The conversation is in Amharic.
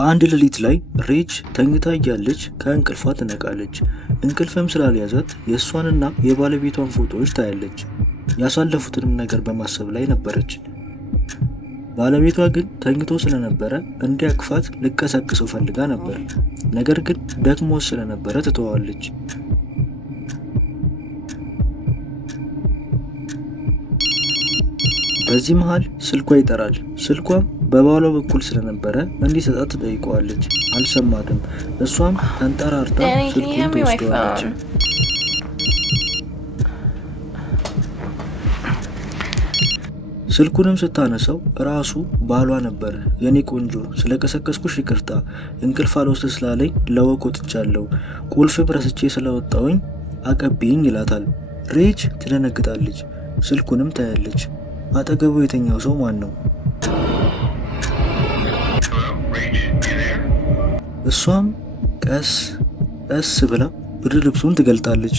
በአንድ ሌሊት ላይ ሬች ተኝታ እያለች ከእንቅልፏ ትነቃለች። እንቅልፍም ስላልያዛት የእሷንና የባለቤቷን ፎቶዎች ታያለች። ያሳለፉትንም ነገር በማሰብ ላይ ነበረች። ባለቤቷ ግን ተኝቶ ስለነበረ እንዲያቅፋት ልቀሰቅሰው ፈልጋ ነበር። ነገር ግን ደክሞ ስለነበረ ትተዋለች። በዚህ መሃል ስልኳ ይጠራል። ስልኳም በባሏ በኩል ስለነበረ እንዲሰጣት ትጠይቀዋለች። አልሰማትም። እሷም ተንጠራርታ ስልኩን ትወስደዋለች። ስልኩንም ስታነሳው ራሱ ባሏ ነበር። የኔ ቆንጆ ስለቀሰቀስኩሽ ይቅርታ፣ እንቅልፍ አልወስድ ስላለኝ ለወቅ ወጥቻለሁ፣ ቁልፍም ረስቼ ስለወጣሁኝ አቀብይኝ ይላታል። ሬች ትደነግጣለች። ስልኩንም ታያለች። አጠገቡ የተኛው ሰው ማን ነው? እሷም ቀስ ብላ ብርድ ልብሱን ትገልጣለች።